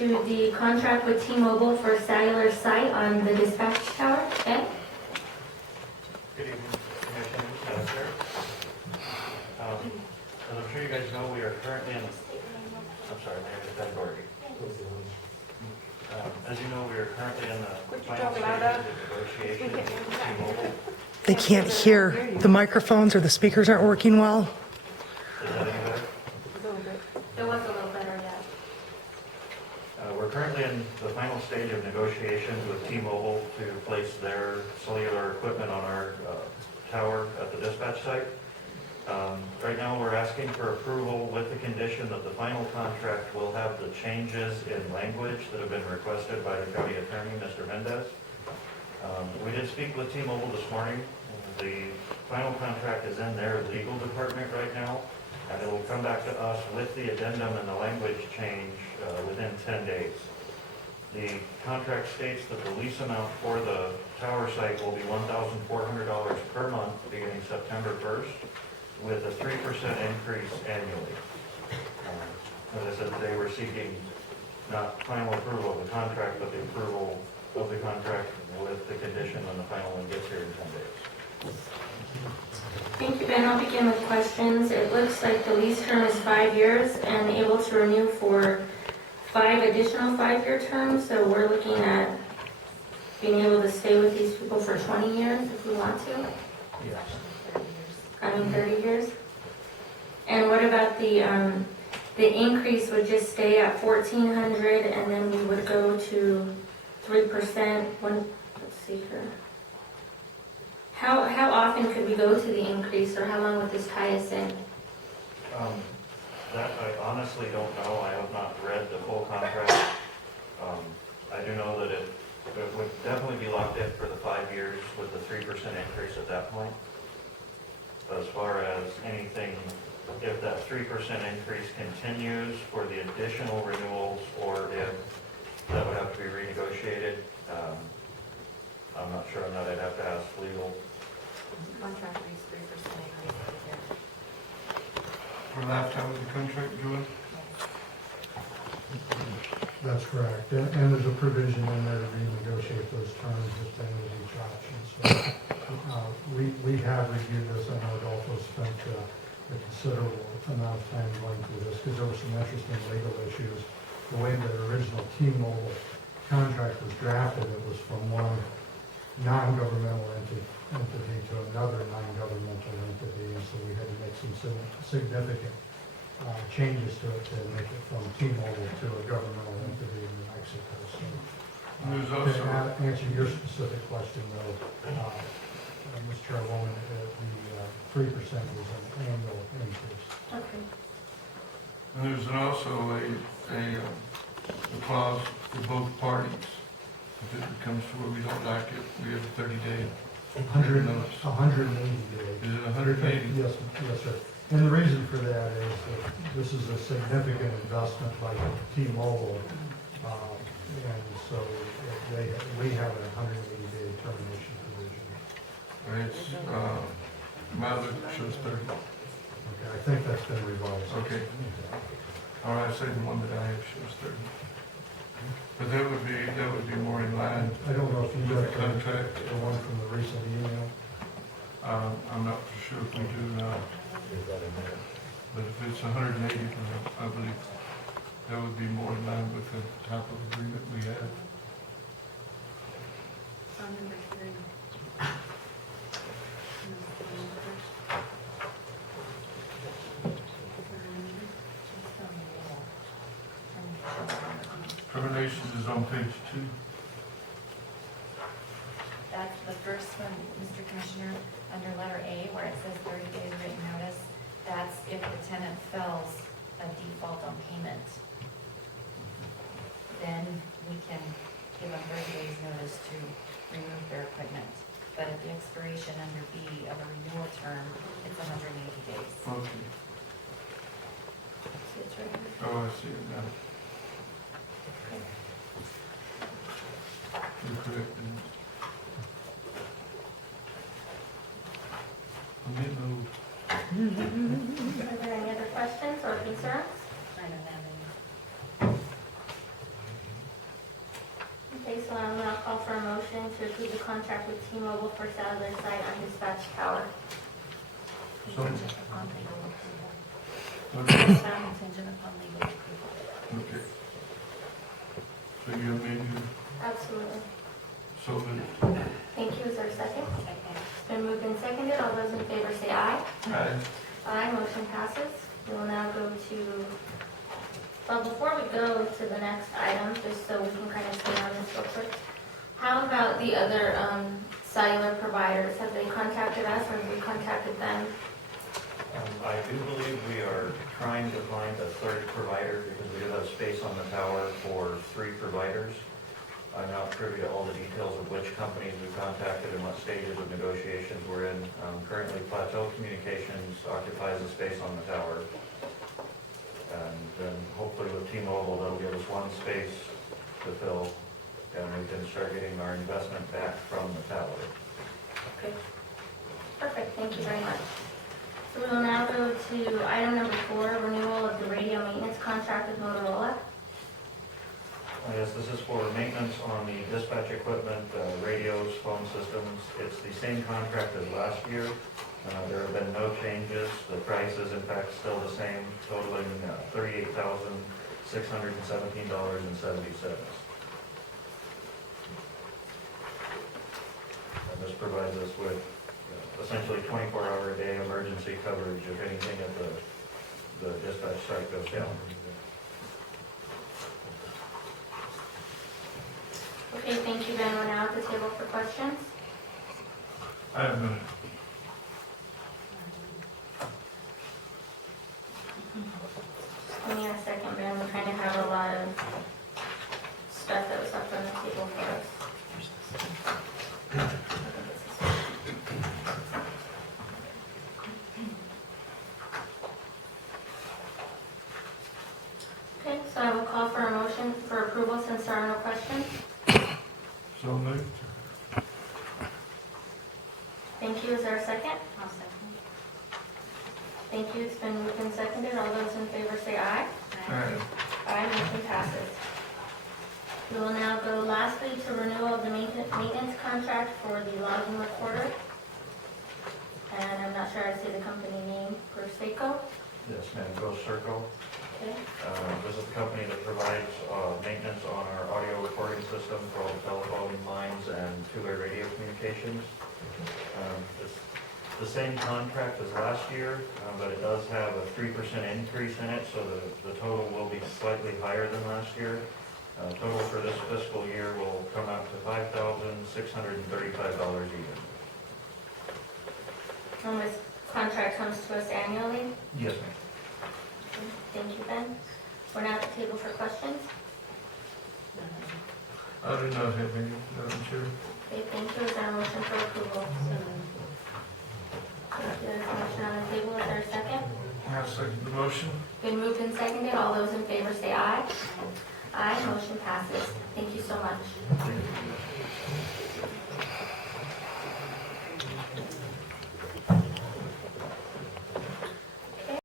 to the contract with T-Mobile for cellular site on the dispatch tower. Ben? Good evening, Commissioner, Madam Chair. As I'm sure you guys know, we are currently in, I'm sorry, Mayor, is that already? As you know, we are currently in the final stages of negotiations with T-Mobile. They can't hear. The microphones or the speakers aren't working well. Is that any better? It was a little better, yeah. We're currently in the final stage of negotiations with T-Mobile to place their cellular equipment on our tower at the dispatch site. Right now, we're asking for approval with the condition that the final contract will have the changes in language that have been requested by the county attorney, Mr. Mendez. We did speak with T-Mobile this morning. The final contract is in their legal department right now, and it will come back to us with the addendum and the language change within 10 days. The contract states that the lease amount for the tower site will be $1,400 per month beginning September 1st, with a 3% increase annually. As I said, they were seeking not final approval of the contract, but the approval of the contract with the condition when the final one gets here in 10 days. Thank you, Ben. I'll begin with questions. It looks like the lease term is 5 years and able to renew for 5 additional 5-year terms. So we're looking at being able to stay with these people for 20 years if we want to. Yes. 30 years. And what about the increase would just stay at 1,400 and then we would go to 3% when, let's see here. How often could we go to the increase, or how long would this tie us in? That I honestly don't know. I have not read the full contract. I do know that it would definitely be locked in for the 5 years with the 3% increase at that point. As far as anything, if that 3% increase continues for the additional renewals, or if that would have to be renegotiated, I'm not sure on that. I'd have to ask legal. Contract reads 3% increase every year. For lifetime of the contract, Joy? That's correct, and there's a provision in there to renegotiate those terms as to each option. So we have reviewed this. I know Adolfo spent a considerable amount of time going through this because there were some interesting legal issues. The way the original T-Mobile contract was drafted, it was from one non-governmental entity to another non-governmental entity, and so we had to make some significant changes to it to make it from T-Mobile to a governmental entity in New Mexico. So, There's to also, answer your specific question, though, Ms. Chairwoman, the 3% was an annual increase. Okay. and there's also a clause for both parties. If it comes to where we don't like it, we have a 30-day 180 days. Is it 180? Yes, yes, sir. And the reason for that is that this is a significant investment by T-Mobile, and so we have a 180-day termination provision. It's, my other shows 30. Okay, I think that's been revised. Okay. All right, I say the one that I have shows 30. But that would be more in line. I don't know if you got With the contract. the one from the recent email. I'm not for sure if we do or not. But if it's 180, I believe that would be more in line with the type of agreement we have. On number 3. Termination is on page 2. That's the first one, Mr. Commissioner, under letter A, where it says 30 days written notice. That's if the tenant fells a default on payment. Then we can give them 30 days notice to remove their equipment. But at the expiration under B of a renewal term, it's 180 days. Okay. So it's right here. Oh, I see it now. You're correct. Are there any other questions or concerns? I don't have any. to approve the contract with T-Mobile for sale of their site on Dispatch Tower. So, Contingent upon legal approval. okay, Contingent upon legal approval. okay. So you have made your, Absolutely. so moved. Thank you. Is there a second? Second. It's been moved and seconded. All those in favor say aye. Aye. Aye, motion passes. We will now go to, well, before we go to the next item, just so we can kind of stay on this real quick, how about the other cellular providers? Have they contacted us or have we contacted them? I do believe we are trying to find a third provider because we do have space on the tower for 3 providers. I'm not privy to all the details of which companies we contacted and what stages of negotiations we're in. Currently, Plateau Communications occupies the space on the tower. And then hopefully with T-Mobile, that'll give us 1 space to fill, and we can start getting our investment back from the tower. Okay. Perfect, thank you very much. So we will now go to item number 4, renewal of the radio maintenance contract with Motorola. Yes, this is for maintenance on the dispatch equipment, radios, phone systems. It's the same contract as last year. There have been no changes. The price is in fact still the same, totaling $38,617.70. And this provides us with essentially 24-hour-a-day emergency coverage if anything at the dispatch site goes down. Okay, thank you, Ben. We're now at the table for questions. I have none. Give me a second, Ben. We kind of have a lot of stuff that was left on the table for us. Okay, so I will call for a motion for approval since there are no questions. So moved. Thank you. Is there a second? I'll second. Thank you. It's been moved and seconded. All those in favor say aye. Aye. Aye, motion passes. We will now go lastly to renewal of the maintenance contract for the logging recorder. And I'm not sure I see the company name, Grosseco. Yes, ma'am, Ghost Circle. Okay. This is the company that provides maintenance on our audio recording system for all the telephone lines and two-way radio communications. It's the same contract as last year, but it does have a 3% increase in it, so the total will be slightly higher than last year. Total for this fiscal year will come out to $5,635 even. And this contract comes to us annually. Yes, ma'am. Thank you, Ben. We're now at the table for questions. I do not have any, Madam Chair. Okay, thank you. Is there a motion for approval? Thank you. There's a motion on the table. Is there a second? I second the motion. Been moved and seconded. All those in favor say aye. Aye, motion passes. Thank you so much.